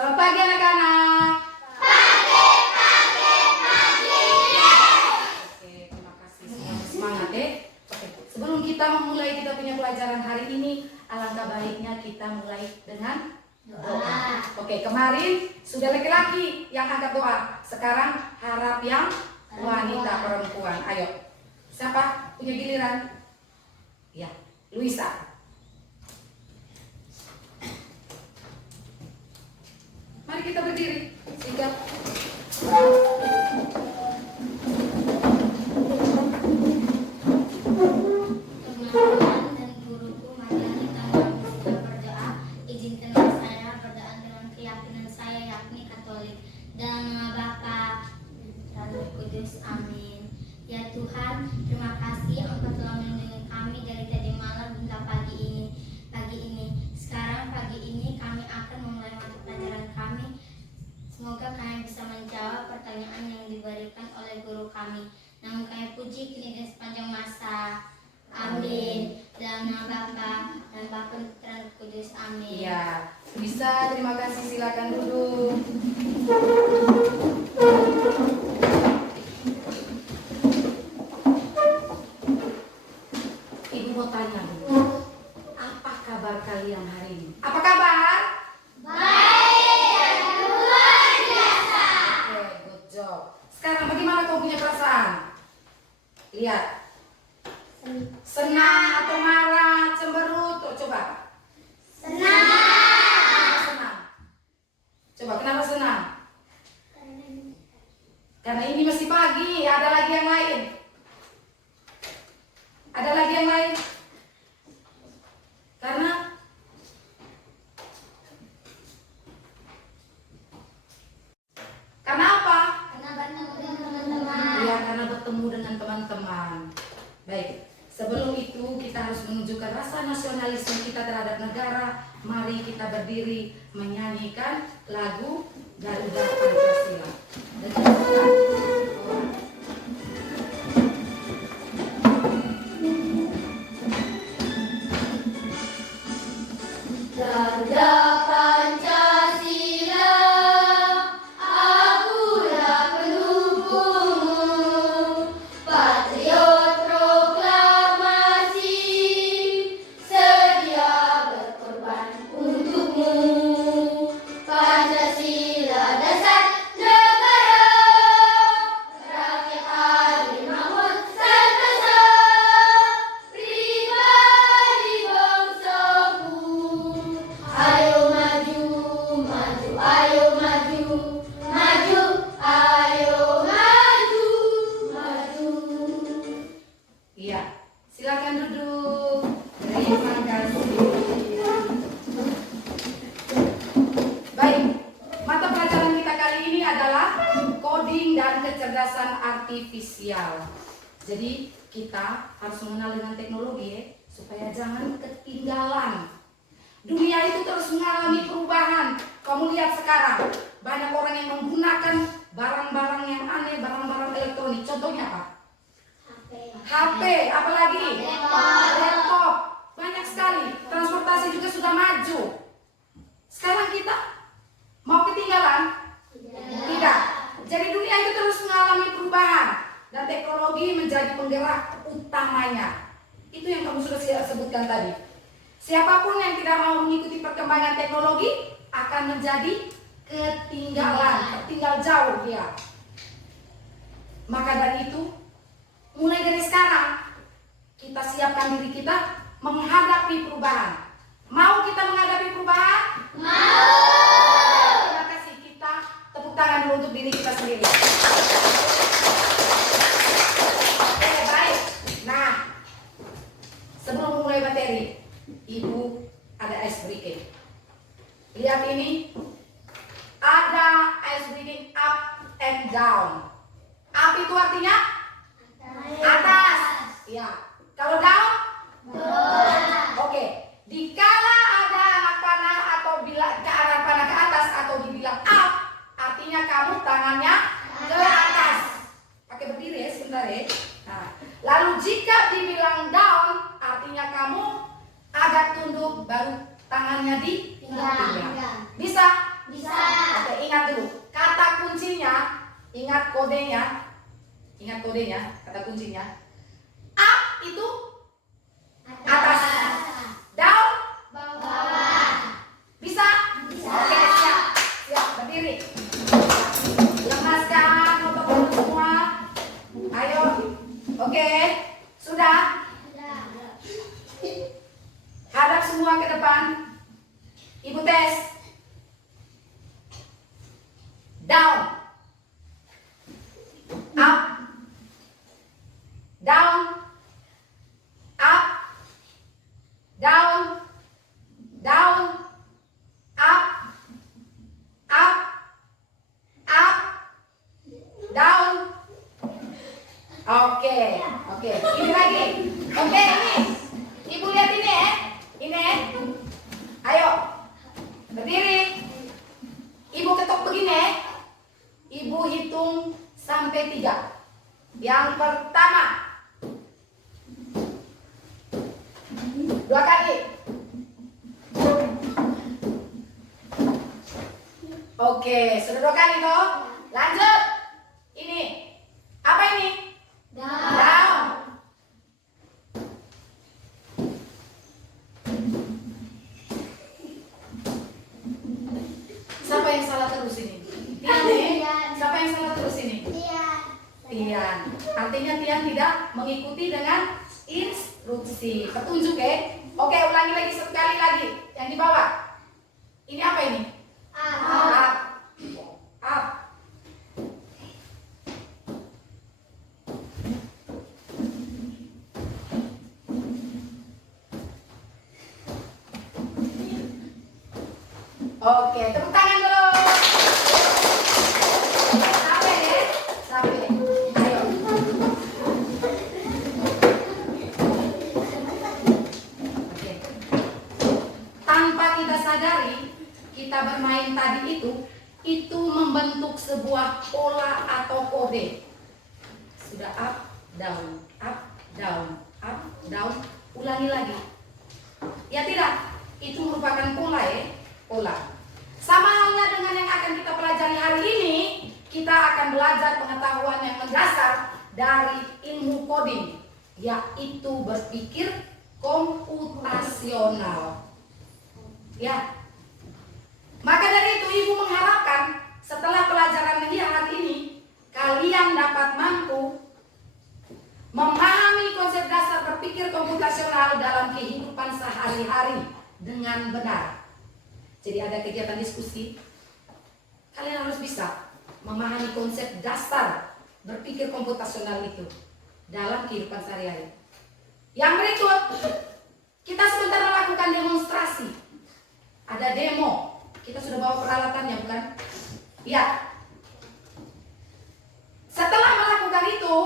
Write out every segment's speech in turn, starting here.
Selamat pagi anak-anak. Oke, terima kasih semuanya, semangat ya. Oke, sebelum kita memulai kita punya pelajaran hari ini, alangkah baiknya kita mulai dengan doa. Oke, kemarin sudah laki-laki yang angkat doa. Sekarang harap yang wanita perempuan. Ayo, siapa punya giliran? Ya, Luisa. Mari kita berdiri. Sigap. Teman-teman dan guruku, marilah kita berdoa. Izinkanlah saya berdoa dengan keyakinan saya, yakni Katolik. Dalam nama Bapa dan Roh Kudus, amin. Ya Tuhan, terima kasih Engkau telah melindungi kami dari tadi malam hingga pagi ini. Sekarang pagi ini kami akan memulai mata pelajaran kami. Semoga kami bisa menjawab pertanyaan yang diberikan oleh guru kami. Namun kami puji kini dan sepanjang masa. Amin. Dalam nama Bapa dan Putra dan Kudus. Amin. Iya, bisa. Terima kasih. Silakan duduk. Ibu mau tanya dulu. Apa kabar kalian hari ini? Apa kabar? Baik dan luar biasa. Oke, good job. Sekarang bagaimana kau punya perasaan? Lihat. Senang atau marah, cemberut? Tuh, coba. Senang. Kenapa senang? Coba, kenapa senang? Karena ini masih pagi, ada lagi yang lain. Ada lagi yang lain? Karena apa? Karena bertemu dengan teman-teman. Ya, karena bertemu dengan teman-teman. Baik, sebelum itu kita harus menunjukkan rasa nasionalisme kita terhadap negara. Mari kita berdiri menyanyikan lagu Garuda Pancasila. Garuda Pancasila, akulah pendukungmu, patriot proklamasi, sedia berkorban untukmu. Pancasila dasar negara, rakyat adil makmur sentosa, pribadi bangsaku. Ayo maju, maju, ayo maju, maju, ayo maju, maju. Iya, silakan duduk. Terima kasih. Baik, mata pelajaran kita kali ini adalah coding dan kecerdasan artifisial. Jadi kita harus mengenal dengan teknologi ya, supaya jangan ketinggalan. Dunia itu terus mengalami perubahan. Kamu lihat sekarang, banyak orang yang menggunakan barang-barang yang aneh, barang-barang elektronik. Contohnya apa? HP, apalagi? Laptop. Banyak sekali. Transportasi juga sudah maju. Sekarang kita mau ketinggalan? Tidak. Jadi dunia itu terus mengalami perubahan dan teknologi menjadi penggerak utamanya. Itu yang kamu sudah sebutkan tadi. Siapapun yang tidak mau mengikuti perkembangan teknologi akan menjadi tertinggal jauh dia. Maka dari itu, mulai dari sekarang kita siapkan diri kita menghadapi perubahan. Mau kita menghadapi perubahan? Mau. Terima kasih, kita tepuk tangan dulu untuk diri kita sendiri. Oke, baik. Nah, sebelum mulai materi, Ibu ada ice breaking. Lihat ini, ada ice breaking up and down. Up itu artinya atas. Ya. Kalau down? Oke. Dikala ada anak panah atau bila ke arah panah ke atas atau dibilang up, artinya kamu tangannya ke atas. Pakai berdiri ya sebentar ya. Nah, lalu jika dibilang down, artinya kamu agak tunduk baru tangannya di pinggang. Bisa? Bisa. Oke, ingat dulu. Kata kuncinya, ingat kodenya. Ingat kodenya, kata kuncinya. Up itu atas. Down, Bawah. bisa? Bisa. Oke, siap. Siap, berdiri. Lemaskan otot semua. Ayo. Oke, sudah? Hadap semua ke depan. Ibu tes. Down. Up. Down. Up. Down. Down. Up. Up. Up. Down. Oke. Oke. Ini lagi. Oke, ini. Ibu lihat ini ya. Ini. Ayo. Berdiri. Ibu ketok begini. Ibu hitung sampai 3. Yang pertama. 2 kali. Oke, sudah 2 kali toh. Lanjut. Ini. Apa ini? Down. Siapa yang salah terus ini? Tian nih. Siapa yang salah terus ini? Tian. Artinya Tian tidak mengikuti dengan instruksi. Petunjuk ya. Oke, ulangi lagi 1 kali lagi. Yang di bawah. Ini apa ini? Up. Up. Oke, tepuk tangan dulu. Sampai ya, sampai. Ayo. Oke. Tanpa kita sadari, kita bermain tadi itu membentuk sebuah pola atau kode. Sudah up, down, up, down. Ulangi lagi. Ya tidak, itu merupakan pola ya. Pola. Sama halnya dengan yang akan kita pelajari hari ini, kita akan belajar pengetahuan yang mendasar dari ilmu coding, yaitu berpikir komputasional. Ya. Maka dari itu ibu mengharapkan setelah pelajaran hari ini, kalian dapat mampu memahami konsep dasar berpikir komputasional dalam kehidupan sehari-hari dengan benar. Jadi ada kegiatan diskusi, kalian harus bisa memahami konsep dasar berpikir komputasional itu dalam kehidupan sehari-hari. Yang berikut, kita sebentar melakukan demonstrasi. Ada demo, kita sudah bawa peralatannya bukan? Ya. Setelah melakukan itu,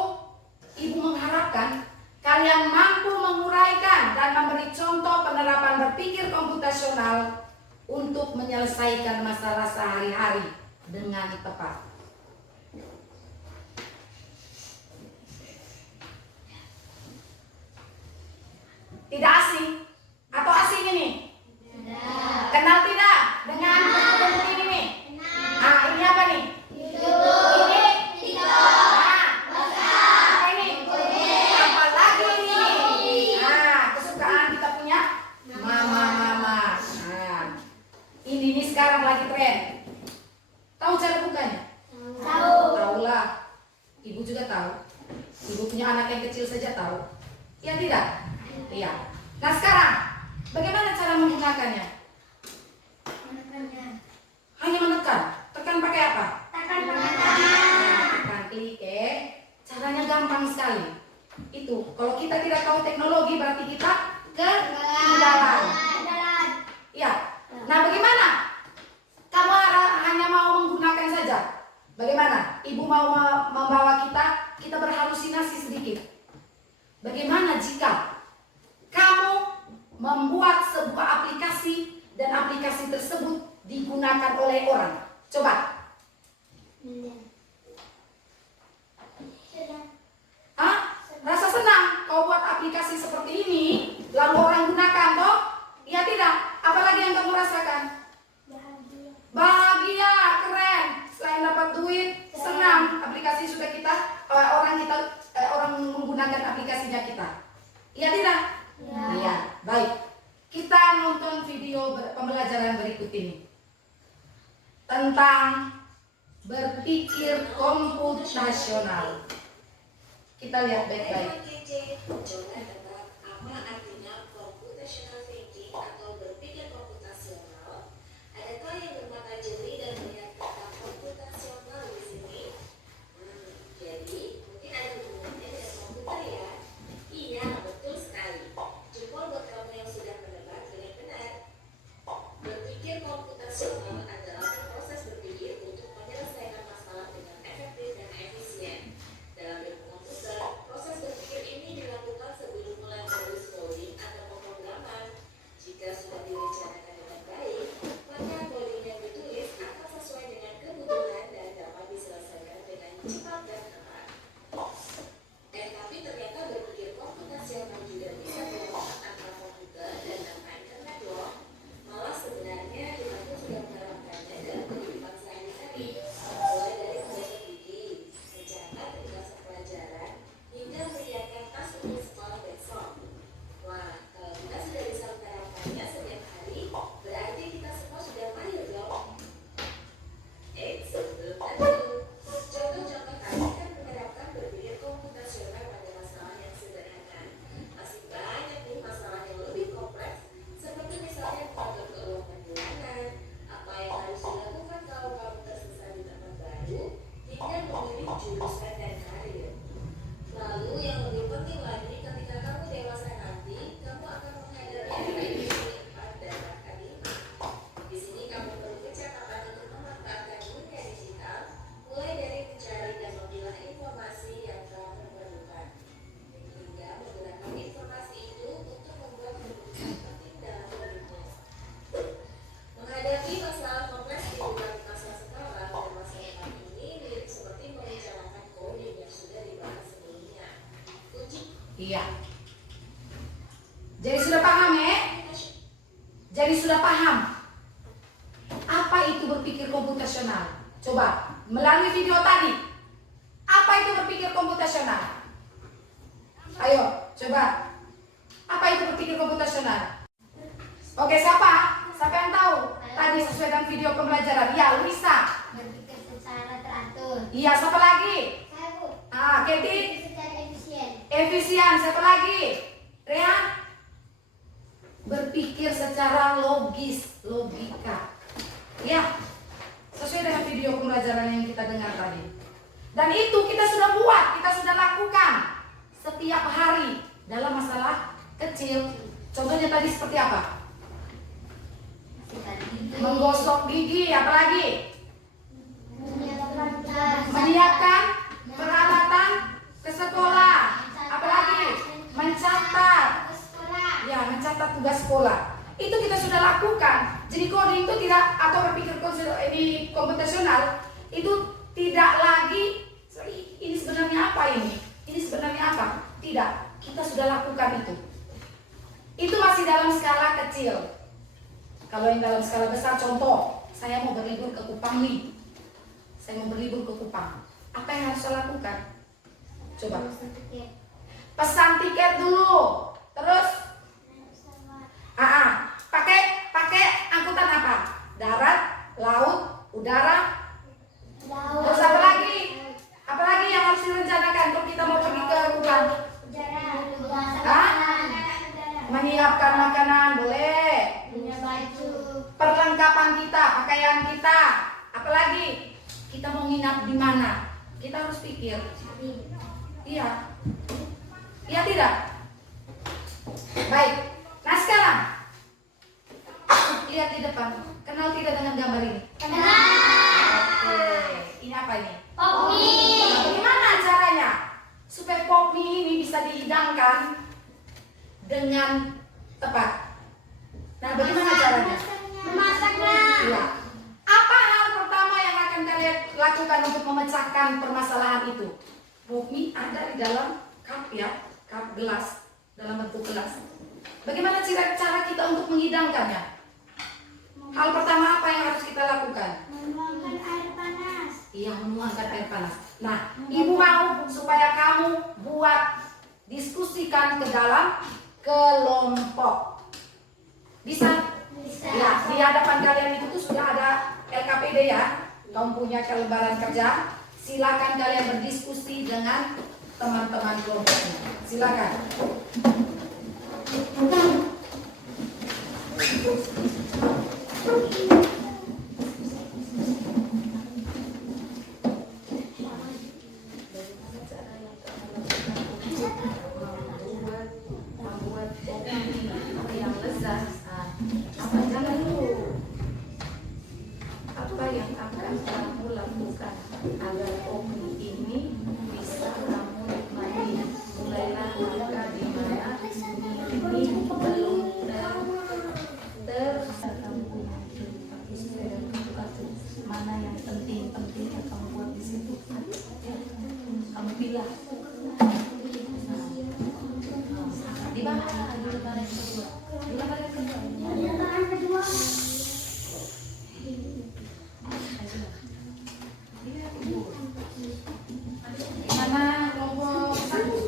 ibu mengharapkan kalian mampu menguraikan dan memberi contoh penerapan berpikir komputasional untuk menyelesaikan masalah sehari-hari dengan tepat. Tidak asing? Atau asing ini? Kenal tidak dengan bentuk ini nih? Nah, ini apa nih? Ini? Apa ini? Apalagi ini? Nah, kesukaan kita punya mama. Nah, ini sekarang lagi tren. Tahu cara bukanya? Tahu lah. Ibu juga tahu. Ibu punya anak yang kecil saja tahu. Iya tidak? Iya. Nah sekarang, bagaimana cara menggunakannya? Hanya menekan. Tekan pakai apa? Tekan klik Caranya gampang sekali. Itu, kalau kita tidak tahu teknologi berarti kita ketinggalan. Iya. Nah bagaimana? Kamu hanya mau menggunakan saja. Bagaimana? Ibu mau membawa kita berhalusinasi sedikit. Bagaimana jika kamu membuat sebuah aplikasi dan aplikasi tersebut digunakan oleh orang? Coba. Hah? Rasa senang kau buat aplikasi seperti ini, lalu orang gunakan toh? Iya tidak? Apalagi yang kamu rasakan? Bahagia. Iya tidak? Ya. Iya. Baik. Kita nonton video pembelajaran berikut ini tentang berpikir komputasional. Kita lihat baik-baik. Coba tebak apa artinya computational thinking atau berpikir komputasional? Adakah yang bermata jeli dan melihat kata komputasional di sini? Jadi mungkin ada hubungannya dengan komputer ya? Iya, betul sekali. Jempol buat kamu yang sudah menebak dengan benar. Berpikir komputasional adalah proses berpikir untuk menyelesaikan masalah dengan efektif dan efisien. Dalam ilmu komputer, proses berpikir ini dilakukan sebelum mulai menulis coding atau pemrograman. Jika sudah direncanakan dengan baik, maka coding yang ditulis akan sesuai dengan kebutuhan dan dapat diselesaikan dengan cepat dan tepat. Tapi ternyata berpikir komputasional juga bisa dilakukan tanpa komputer dan tanpa internet loh. Malah sebenarnya kita pun sudah menerapkannya dalam kehidupan sehari-hari, mulai dari membaca buku, mencatat ringkasan pelajaran, hingga menyiapkan tas untuk sekolah besok. Wah, kalau kita sudah bisa menerapkannya setiap hari, berarti kita semua sudah mahir dong. Sebelum tentu, contoh-contoh tadi kan menerapkan berpikir komputasional pada masalah yang sederhana. Masih banyak nih masalah yang lebih kompleks, seperti misalnya mengatur keuangan bulanan, apa yang harus dilakukan kalau kamu tersesat di tempat baru, hingga memilih jurusan dan karir. Lalu yang lebih penting lagi, ketika kamu dewasa nanti, kamu akan menghadapi divisi 4 dan bahkan 5. Di sini kamu perlu kecakapan untuk memanfaatkan dunia digital, mulai dari mencari dan memilah informasi yang kamu perlukan, hingga menggunakan informasi itu untuk membuat keputusan penting dalam hidupmu. Menghadapi masalah kompleks di dunia masa sekarang dan masa depan ini mirip seperti membicarakan coding yang sudah dibahas sebelumnya. Kunci Iya. Jadi sudah paham ya? Jadi sudah paham apa itu berpikir komputasional? Coba melalui video tadi, apa itu berpikir komputasional? Ayo, coba. Apa itu berpikir komputasional? Oke, siapa? Siapa yang tahu? Tadi sesuai dengan video pembelajaran. Ya, Luisa. Berpikir secara teratur. Iya, siapa lagi? Saya, Bu. Katie. Berpikir secara efisien. Efisien, siapa lagi? Rian? Berpikir secara logis, logika. Ya, sesuai dengan video pembelajaran yang kita dengar tadi. Dan itu kita sudah buat, kita sudah lakukan setiap hari dalam masalah kecil. Contohnya tadi seperti apa? Menggosok gigi, apalagi? Menyiapkan peralatan ke sekolah, apalagi? Mencatat, ya mencatat tugas sekolah. Itu kita sudah lakukan. Jadi coding itu tidak, atau berpikir ini komputasional itu tidak lagi ini sebenarnya apa ini? Ini sebenarnya apa? Tidak, kita sudah lakukan itu. Itu masih dalam skala kecil. Kalau yang dalam skala besar, contoh, saya mau berlibur ke Kupang nih. Saya mau berlibur ke Kupang. Apa yang harus saya lakukan? Coba. Pesan tiket dulu. Terus pakai angkutan apa? Darat, laut, udara. Terus apa lagi? Apa lagi yang harus direncanakan kalau kita mau pergi ke Kupang? Menyiapkan makanan, boleh. Perlengkapan kita, pakaian kita. Apalagi? Kita mau nginap di mana? Kita harus pikir. Iya. Iya tidak? Baik. Nah sekarang lihat di depan. Kenal tidak dengan gambar ini? Oke. Ini apa ini? Pop mie. Nah, bagaimana caranya supaya pop mie ini bisa dihidangkan dengan tepat? Nah, bagaimana caranya? Memasaknya. Iya. Apa hal pertama yang akan kalian lakukan untuk memecahkan permasalahan itu? Pop mie ada di dalam cup ya, cup gelas, dalam bentuk gelas. Bagaimana cara kita untuk menghidangkannya? Hal pertama apa yang harus kita lakukan? Menuangkan air panas. Iya, menuangkan air panas. Nah, ibu mau supaya kamu buat diskusikan ke dalam kelompok. Bisa? Ya, di hadapan kalian itu tuh sudah ada LKPD ya. Kamu punya lembaran kerja. Silakan kalian berdiskusi dengan teman-teman kelompoknya. Silakan. Membuat kopi yang lezat. Apa jalan dulu? Apa yang akan kamu lakukan agar kopi ini bisa kamu nikmati? Mulailah langkah di mana ini belum mana yang penting yang kamu buat di situ. Kamu pilih. Di mana? Di lembaran kedua. Di lembaran kedua. Di mana kelompok satu?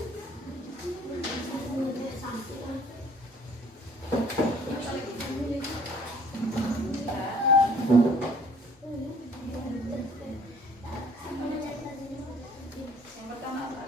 Yang pertama apa?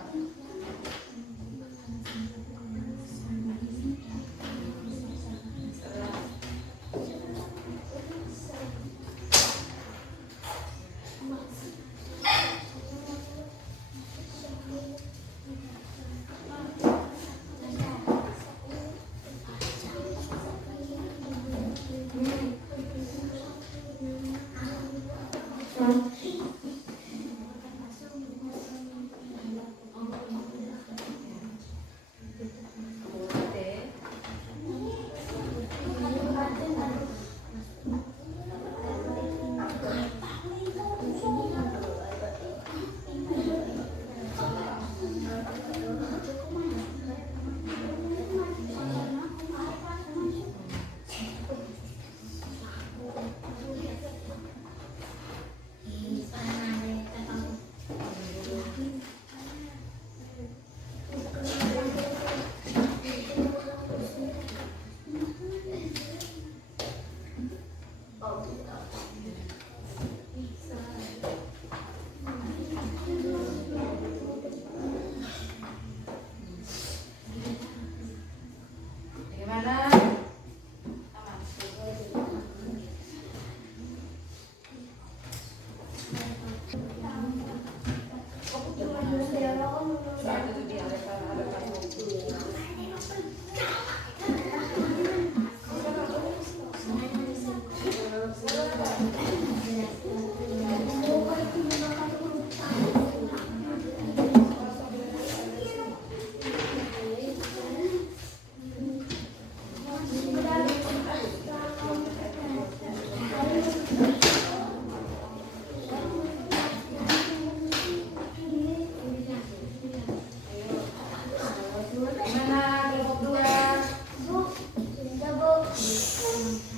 Bagaimana?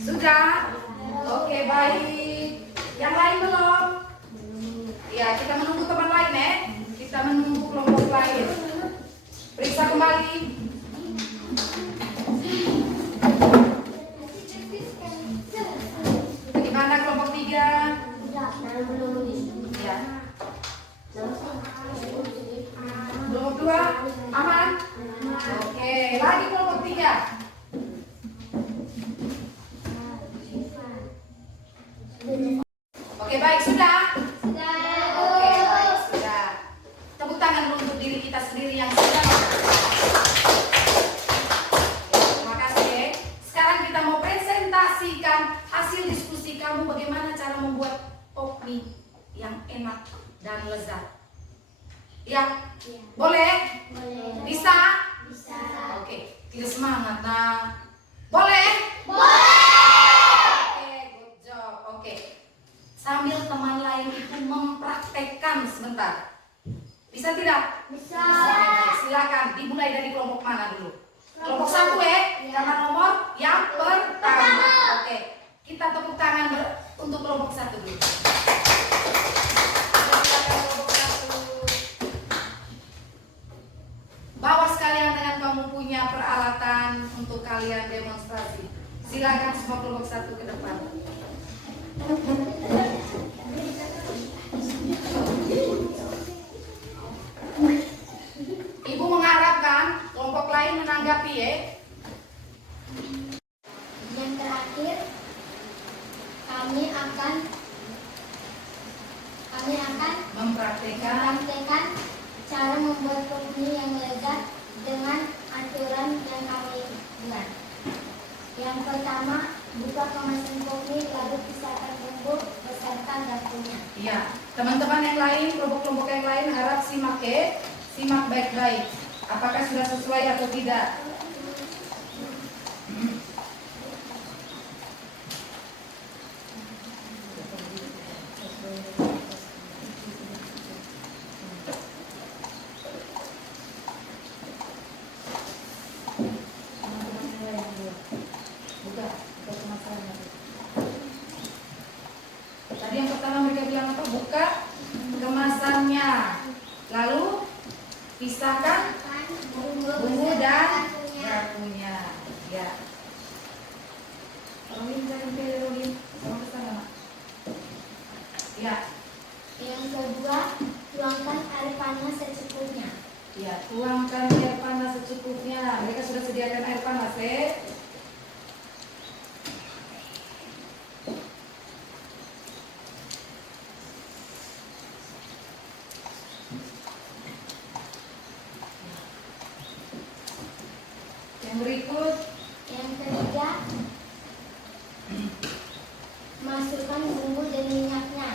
Sudah? Oke, baik. Yang lain belum? Ya, kita menunggu teman lain ya. Kita menunggu kelompok lain. Periksa kembali. Bagaimana kelompok 3? Ya. Kelompok 2 aman? Oke, lagi kelompok 3. Oke, baik, sudah? Oke, baik, sudah. Tepuk tangan dulu untuk diri kita sendiri yang sudah. Terima kasih. Sekarang kita mau presentasikan hasil diskusi kamu bagaimana cara membuat kopi yang enak dan lezat. Ya? Boleh? Bisa? Oke, tidak semangat. Nah, boleh? Oke, sambil teman lain itu mempraktekkan sebentar. Bisa tidak? Bisa. Silakan, dimulai dari kelompok mana dulu? Kelompok 1 kamar nomor yang pertama. Oke, kita tepuk tangan untuk kelompok 1 dulu. Silakan kelompok 1. Bawa sekalian punya peralatan untuk kalian demonstrasi. Silakan semua kelompok 1 ke depan. Ibu mengharapkan kelompok lain menanggapi ya. Yang terakhir, kami akan mempraktekkan cara membuat pop mie yang lezat dengan aturan yang kami buat. Yang pertama, buka kemasan pop mie lalu pisahkan bumbu beserta garpunya. Iya, teman-teman yang lain, kelompok-kelompok yang lain harap simak ya. Simak baik-baik. Apakah sudah sesuai atau tidak? Tadi yang pertama mereka bilang apa? Buka kemasannya, lalu pisahkan bumbu dan garpunya. Ya. Rolin, Rolin, sama kesana. Ya. Yang kedua, tuangkan air panas secukupnya. Ya, tuangkan air panas secukupnya. Mereka sudah sediakan air panas, Yang berikut, Yang ketiga, masukkan bumbu dan minyaknya.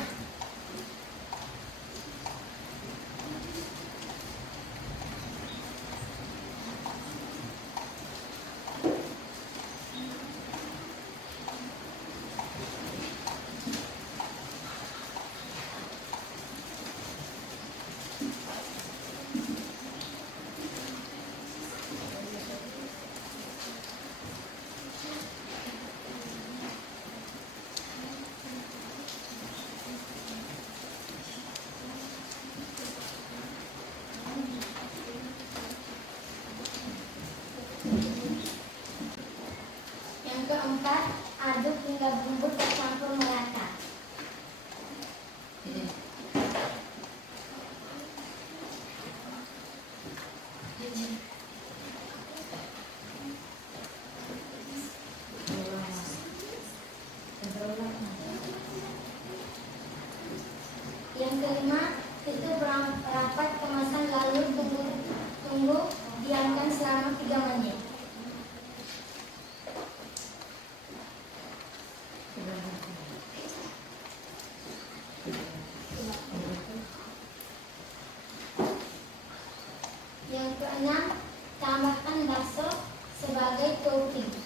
Yang keempat, aduk hingga bumbu tercampur merata. Yang kelima, tutup rapat kemasan lalu tunggu diamkan selama 3 menit. Yang keenam, tambahkan bakso sebagai topping.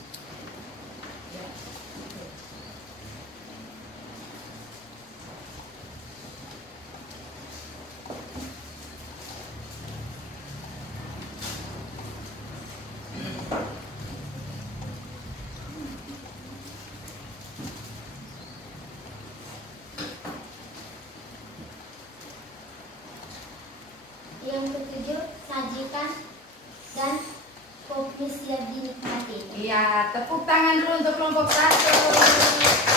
Yang ketujuh, sajikan dan pop mie siap dinikmati. iya, tepuk tangan dulu untuk kelompok 1.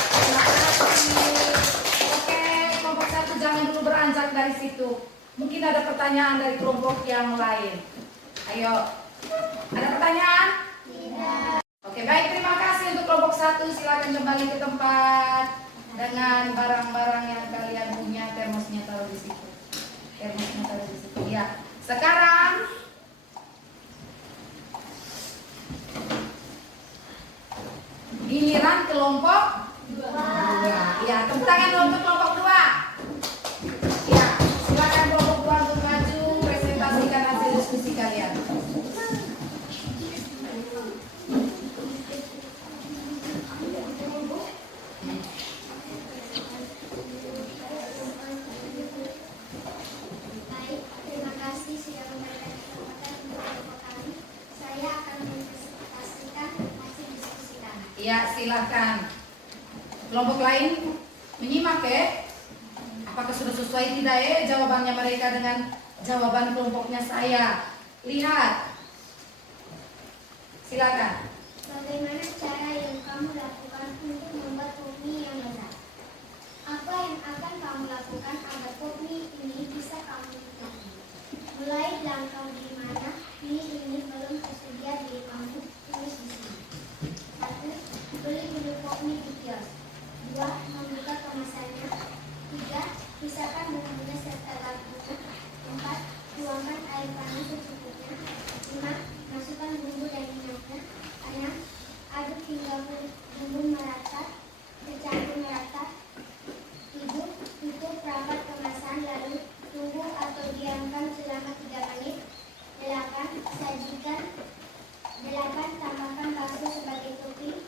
Terima kasih. Oke, kelompok 1 jangan dulu beranjak dari situ. Mungkin ada pertanyaan dari kelompok yang lain. Ayo, ada pertanyaan? Tidak. Oke, baik, terima kasih untuk kelompok 1. Silakan kembali ke tempat dengan barang-barang yang kalian punya. Termosnya taruh di situ. Termosnya taruh di situ. Ya, sekarang giliran kelompok 2. Ya, tepuk tangan untuk kelompok 2. Ya, silakan kelompok 2 untuk maju presentasikan hasil diskusi kalian. Baik, terima kasih sudah memberikan kesempatan untuk kelompok kami. Saya akan mempresentasikan hasil diskusi kami. Ya, silakan. Kelompok lain menyimak ya. Apakah sudah sesuai tidak ya jawabannya mereka dengan jawaban kelompoknya saya? Lihat. Silakan. Bagaimana cara yang kamu lakukan untuk membuat pop mie yang lezat? Apa yang akan kamu lakukan agar pop mie ini bisa kamu nikmati? Mulai langkah di mana mie ini belum tersedia di kamu tulis di sini. 1. Beli dulu pop mie di kios. 2. Membuka kemasannya. 3. Pisahkan bumbunya serta garpunya. 4. Tuangkan air panas secukupnya. 5. Masukkan bumbu dan minyaknya. 6. Aduk hingga bumbu merata, tercampur merata. 7. Tutup rapat kemasan lalu tunggu atau diamkan selama 3 menit. 8. Sajikan. 8. Tambahkan bakso sebagai topping.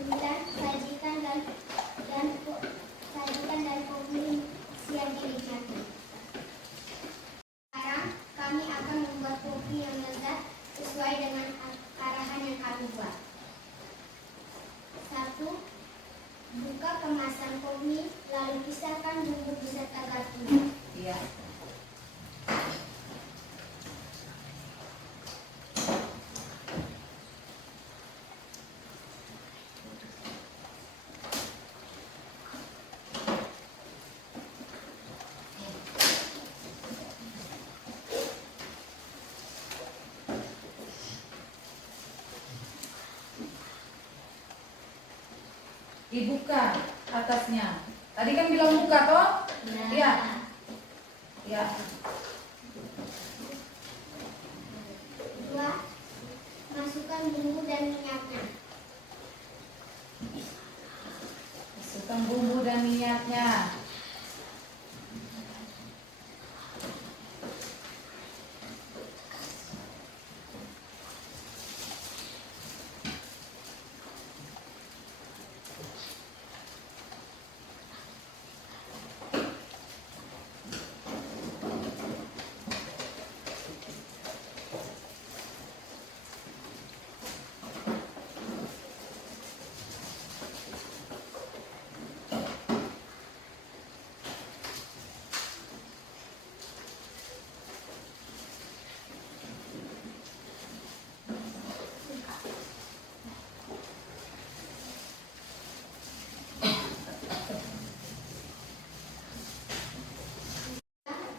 9. Sajikan dan pop mie siap dinikmati. Sekarang kami akan membuat pop mie yang lezat sesuai dengan arahan yang kami buat. 1. Buka kemasan pop mie, lalu pisahkan bumbu beserta garpunya. Iya. Dibuka atasnya. Tadi kan bilang buka toh? Iya. Iya. 2. Masukkan bumbu dan minyaknya. Masukkan bumbu dan minyaknya.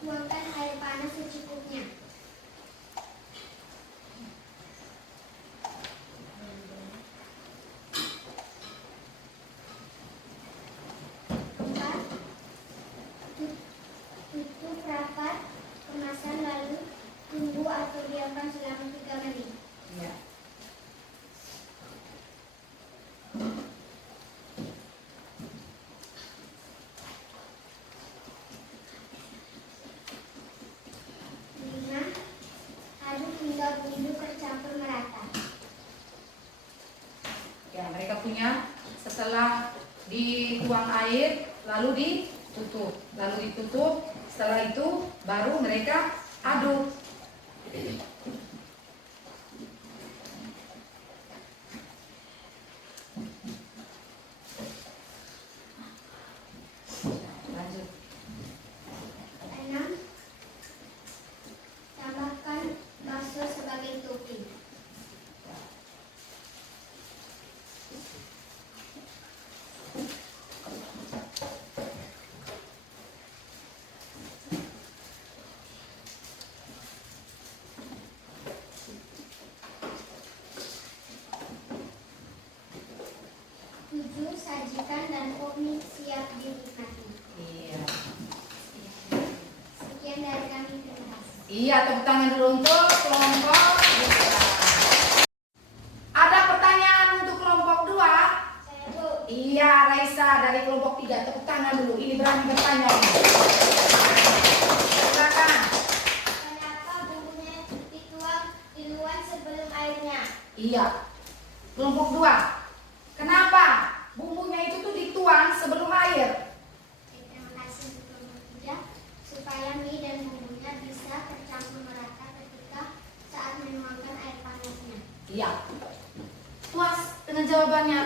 Tuangkan air panas secukupnya. 4. Tutup rapat kemasan lalu tunggu atau diamkan selama 3 menit. Iya. 5. Aduk hingga bumbu tercampur merata. Ya, mereka punya setelah dituang air lalu ditutup. Setelah itu baru mereka aduk. Lanjut. 6. Tambahkan bakso sebagai topping. 7. Sajikan dan pop mie siap dinikmati. Iya. Sekian dari kami, terima kasih. Iya, tepuk tangan dulu untuk kelompok 2. Ada pertanyaan untuk kelompok 2? Saya Bu. Iya, Raisa dari kelompok 3. Tepuk tangan dulu. Ini berani bertanya. Silakan. Kenapa bumbunya dituang duluan sebelum airnya? Iya. Kelompok 2. Kenapa bumbunya itu tuh dituang sebelum air? Terima kasih untuk kelompok 3. Supaya mie dan bumbunya bisa tercampur merata ketika saat menuangkan air panasnya. Iya. Puas dengan jawabannya.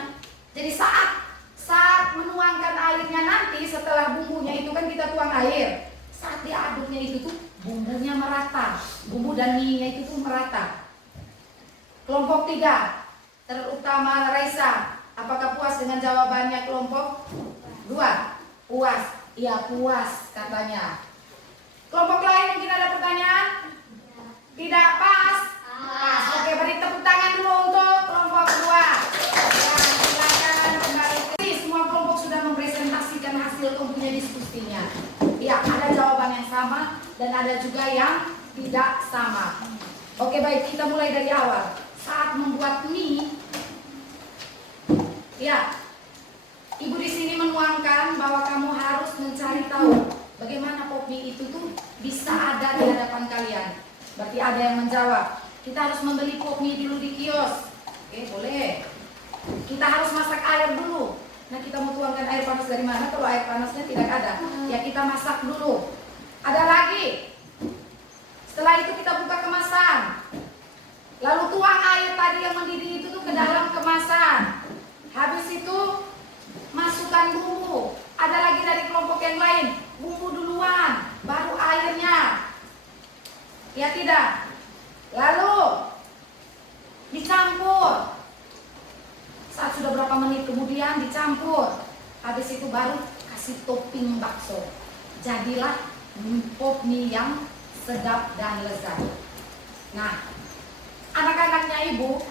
Jadi saat menuangkan airnya nanti setelah bumbunya itu kan kita tuang air. Saat diaduknya itu tuh bumbunya merata. Bumbu dan mie-nya itu tuh merata. Kelompok 3, terutama Raisa, apakah puas dengan jawabannya kelompok 2? Puas, iya puas katanya. Kelompok lain mungkin ada pertanyaan? Tidak pas? Pas. Oke, beri tepuk tangan dulu untuk kelompok 2. Ya, silakan kembali ke sini. Semua kelompok sudah mempresentasikan hasil kompunya diskusinya. Ya, ada jawaban yang sama dan ada juga yang tidak sama. Oke, baik, kita mulai dari awal. Saat membuat mie, ya, ibu di sini menuangkan bahwa kamu harus mencari tahu bagaimana pop mie itu tuh bisa ada di hadapan kalian. Berarti ada yang menjawab, kita harus membeli pop mie dulu di kios. Oke, boleh. Kita harus masak air dulu. Nah, kita mau tuangkan air panas dari mana kalau air panasnya tidak ada? Ya, kita masak dulu. Ada lagi. Setelah itu kita buka kemasan. Lalu tuang air tadi yang mendidih itu tuh ke dalam kemasan. Habis itu masukkan bumbu. Ada lagi dari kelompok yang lain, bumbu duluan, baru airnya. Ya tidak? Lalu dicampur. Saat sudah berapa menit kemudian dicampur. Habis itu baru kasih topping bakso. Jadilah pop mie yang sedap dan lezat. Nah, anak-anaknya ibu,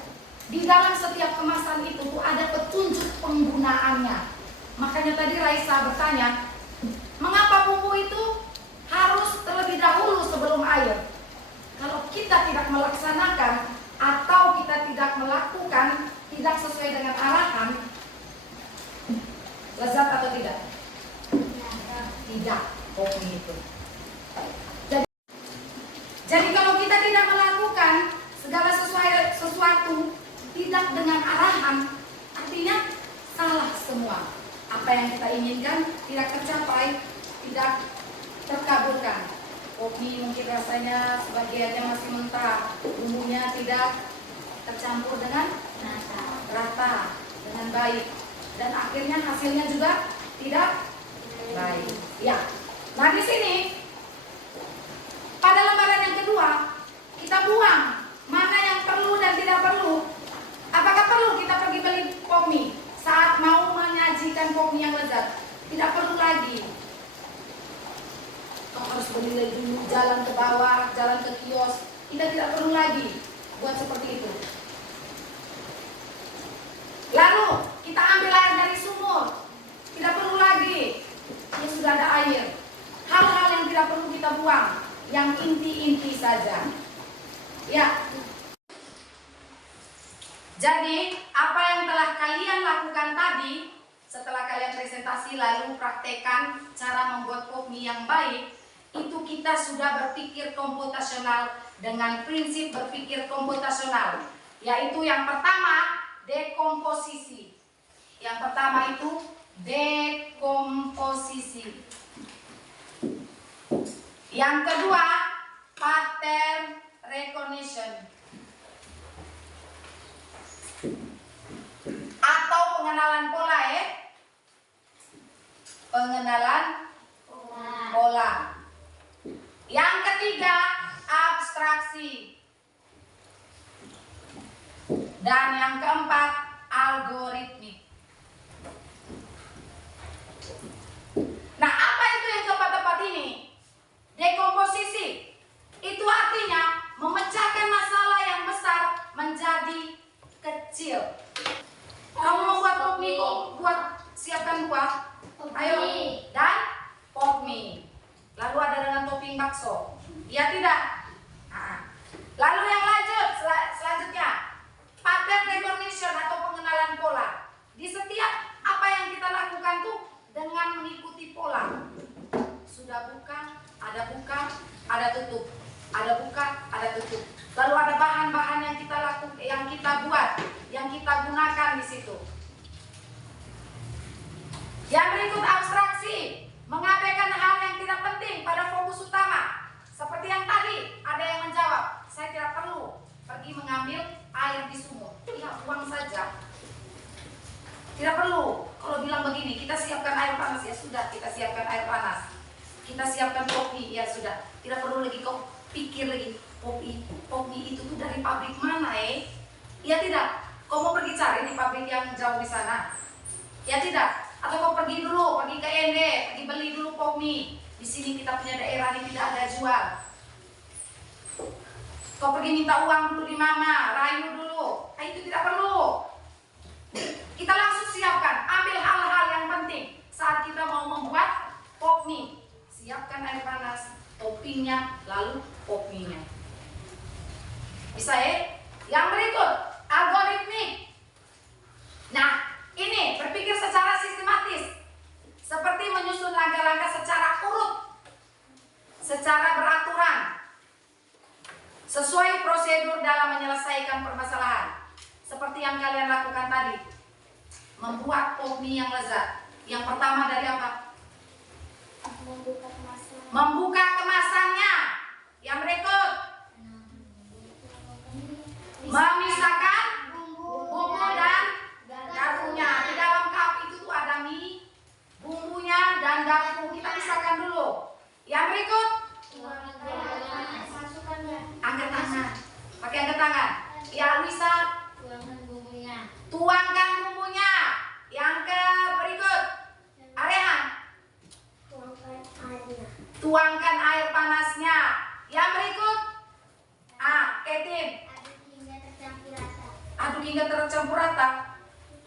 di dalam setiap kemasan itu tuh ada petunjuk penggunaannya. Makanya tadi Raisa bertanya, mengapa bumbu itu harus terlebih dahulu sebelum air? Kalau kita tidak melaksanakan atau kita tidak melakukan, tidak sesuai dengan arahan, lezat atau tidak? Tidak, kopi itu. Jadi kalau kita tidak melakukan segala sesuatu tidak dengan arahan, artinya salah semua. Apa yang kita inginkan tidak tercapai, tidak terkabulkan. Kopi mungkin rasanya sebagiannya masih mentah, bumbunya tidak tercampur dengan rata dengan baik, dan akhirnya hasilnya juga tidak baik. Ya. Nah, di sini pada lembaran yang kedua kita buang mana yang perlu dan tidak perlu. Apakah perlu kita pergi beli pop mie saat mau menyajikan pop mie yang lezat? Tidak perlu lagi. Kau harus beli dulu, jalan ke bawah, jalan ke kios. Kita tidak perlu lagi buat seperti itu. Lalu kita ambil air dari sumur. Tidak perlu lagi. Ya sudah ada air. Hal-hal yang tidak perlu kita buang, yang inti-inti saja. Ya. Jadi, apa yang telah kalian lakukan tadi, setelah kalian presentasi lalu praktekkan cara membuat pop mie yang baik, itu kita sudah berpikir komputasional dengan prinsip berpikir komputasional, yaitu yang pertama dekomposisi. Yang pertama itu dekomposisi. Yang kedua pattern recognition atau pengenalan pola ya. Pengenalan pola. Yang ketiga abstraksi. Dan yang keempat algoritmik. Nah, apa itu yang keempat-empat ini? Dekomposisi itu artinya memecahkan masalah yang besar menjadi kecil. Kamu membuat pop mie kok, buat siapkan buah. Ayo, dan pop mie. Lalu ada dengan topping bakso. Ya tidak? Nah. Lalu yang selanjutnya pattern recognition atau pengenalan pola. Di setiap apa yang kita lakukan tuh dengan mengikuti pola. Sudah buka, ada tutup. Ada buka, ada tutup. Lalu ada bahan-bahan yang kita lakukan, yang kita buat, yang kita gunakan di situ. Yang berikut abstraksi, mengabaikan hal yang tidak penting pada fokus utama. Seperti yang tadi, ada yang menjawab, saya tidak perlu pergi mengambil air di sumur. Ya, buang saja. Tidak perlu. Kalau bilang begini, kita siapkan air panas, ya sudah, kita siapkan air panas. Kita siapkan kopi, ya sudah. Tidak perlu lagi kau pikir lagi, kopi itu tuh dari pabrik mana Iya tidak? Kau mau pergi cari di pabrik yang jauh di sana? Ya tidak? Atau kau pergi ke Ende, pergi beli dulu pop mie. Di sini kita punya daerah ini tidak ada jual. Kau pergi minta uang dulu di mama, rayu dulu. Itu tidak perlu. Kita langsung siapkan, ambil hal-hal yang penting saat kita mau membuat pop mie. Siapkan air panas, toppingnya, lalu pop mie-nya. Bisa ya? Yang berikut, algoritmik. Nah, ini berpikir secara sistematis, seperti menyusun langkah-langkah secara urut, secara beraturan, sesuai prosedur dalam menyelesaikan permasalahan. Seperti yang kalian lakukan tadi, membuat pop mie yang lezat. Yang pertama dari apa? Membuka kemasannya. Yang berikut, memisahkan bumbu dan garpunya. Di dalam cup itu tuh ada mie, bumbunya dan garpu. Kita pisahkan dulu. Yang berikut, angkat tangan. Pakai angkat tangan. Ya, Luisa. Tuangkan bumbunya. Yang ke berikut, Arehan. Tuangkan air panasnya. Yang berikut, Ketin. Aduk hingga tercampur rata.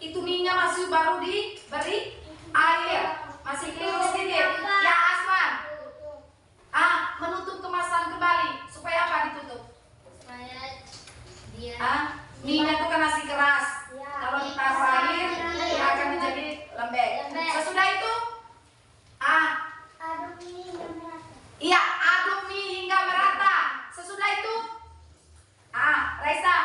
Itu minyak masih baru diberi air, masih keliru sedikit. Ya, Aswan. Menutup kemasan kembali. Supaya apa ditutup? Supaya dia Minyak itu kan masih keras. Ya, Kalau ditaruh air, dia akan menjadi lembek. Sesudah itu, iya, aduk mie hingga merata. Sesudah itu, Raisa.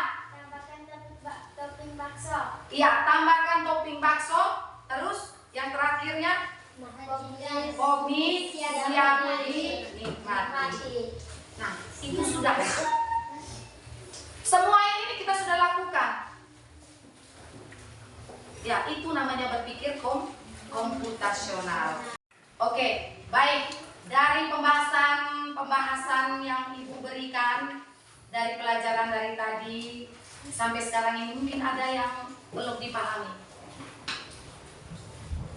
topping bakso. Iya, tambahkan topping bakso. Terus yang terakhirnya, pop mie siap dinikmati. Nah, itu sudah. Semua ini kita sudah lakukan. Ya, itu namanya berpikir komputasional. Oke, baik. Dari pembahasan yang Ibu berikan dari pelajaran dari tadi sampai sekarang ini, mungkin ada yang belum dipahami.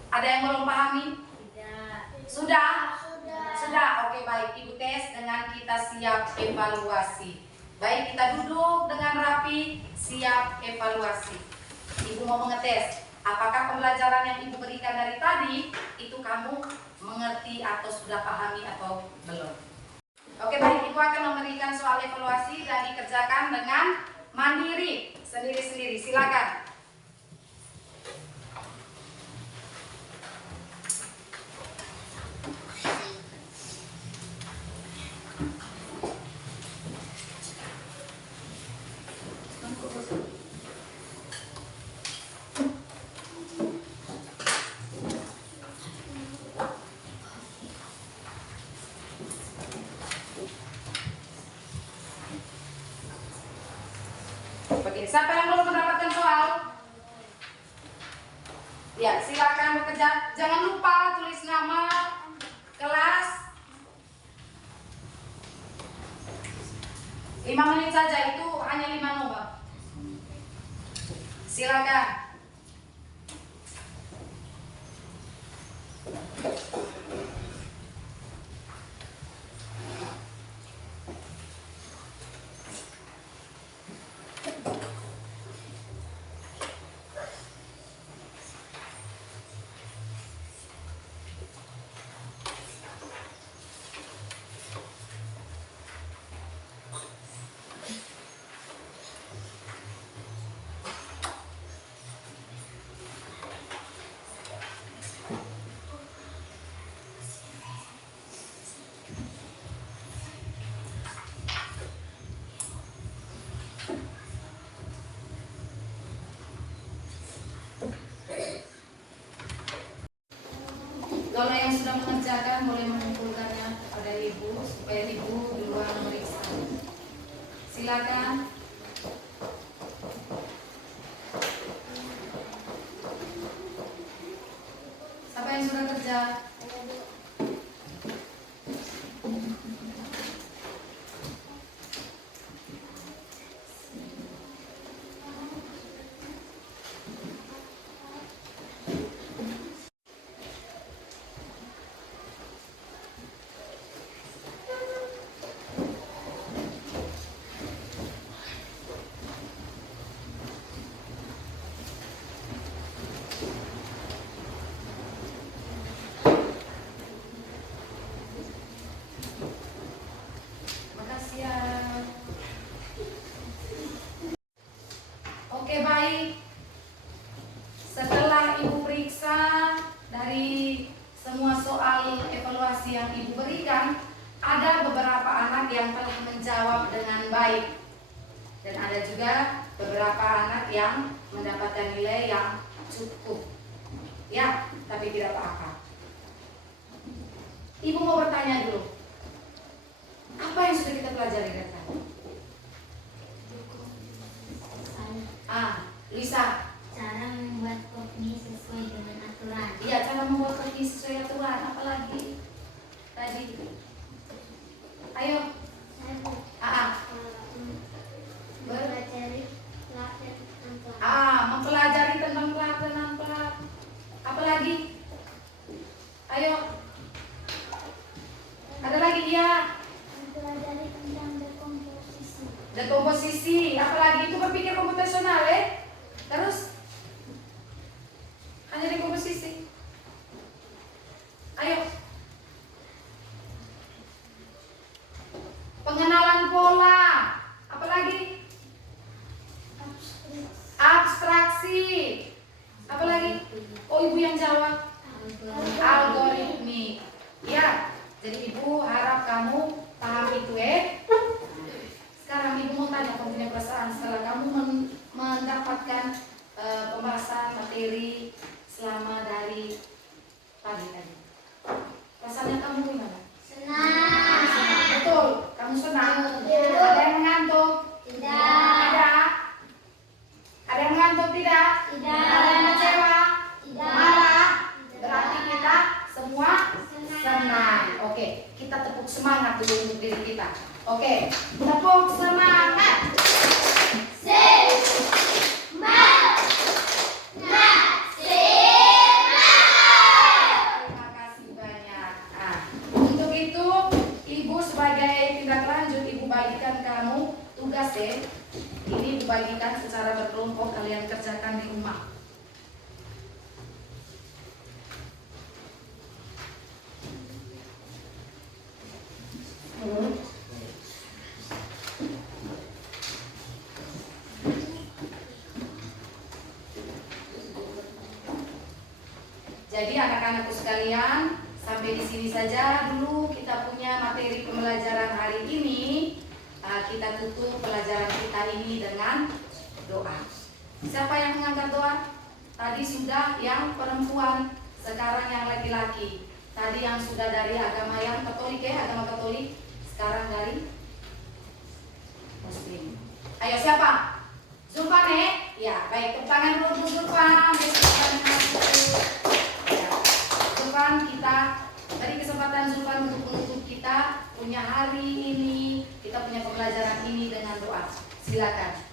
Ada yang belum pahami? Tidak. Sudah? Sudah. Oke, baik. Ibu tes dengan kita siap evaluasi. Baik, kita duduk dengan rapi, siap evaluasi. Ibu mau mengetes, apakah pembelajaran yang Ibu berikan dari tadi itu kamu mengerti atau sudah pahami atau belum? Oke, baik. Ibu akan memberikan soal evaluasi dan dikerjakan dengan mandiri, sendiri-sendiri. Silakan. Siapa yang belum mendapatkan soal? Ya, silakan bekerja. Jangan lupa tulis nama, kelas. 5 menit saja, itu hanya 5 nomor. Silakan. Kalau yang sudah mengerjakan boleh mengumpulkannya kepada Ibu supaya Ibu duluan memeriksa. Silakan. Siapa yang sudah kerja? nilai yang cukup. Ya, tapi tidak apa-apa. Ibu mau bertanya dulu. Apa yang sudah kita pelajari dari tadi? Lisa. Cara membuat kopi sesuai dengan aturan. Iya, cara membuat kopi sesuai aturan. Apalagi tadi? Ayo. Mempelajari tentang plat dan plat. Apalagi? Ayo. Ada lagi ya? Mempelajari tentang dekomposisi. Dekomposisi. Apalagi itu berpikir komputasional ya? Terus? Hanya dekomposisi. Ayo. Pengenalan pola. Apalagi? Abstraksi. Apalagi? Oh, ibu yang jawab. Algoritmik. Ya. Jadi ibu harap kamu paham itu ya. Sekarang ibu mau tanya, kamu punya perasaan setelah kamu mendapatkan pembahasan materi selama dari pagi tadi. Rasanya kamu gimana? Senang. Betul, kamu senang. Betul. Ada yang mengantuk? Tidak. Tidak. Ada yang mengantuk? Tidak. Tidak. Ada yang kecewa? Tidak. Marah? Tidak. Berarti kita semua senang. Oke, kita tepuk semangat dulu untuk diri kita. Oke, tepuk semangat. Terima kasih banyak. Untuk itu, ibu sebagai tindak lanjut, ibu bagikan kamu tugas ya. Ini dibagikan secara berkelompok, kalian kerjakan di rumah. Jadi anak-anakku sekalian, sampai di sini saja dulu kita punya materi pembelajaran hari ini. Kita tutup pelajaran kita ini dengan doa. Siapa yang mengangkat doa? Tadi sudah yang perempuan, sekarang yang laki-laki. Tadi yang sudah dari agama yang Katolik ya, agama Katolik. Sekarang dari Muslim. Ayo siapa? Zulfan ya? Ya, baik. Tepuk tangan dulu untuk Zulfan. Ya. Zulfan, kita beri kesempatan Zulfan untuk menutup kita punya hari ini, kita punya pembelajaran ini dengan doa. Silakan.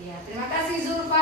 Ya, terima kasih Zulfa.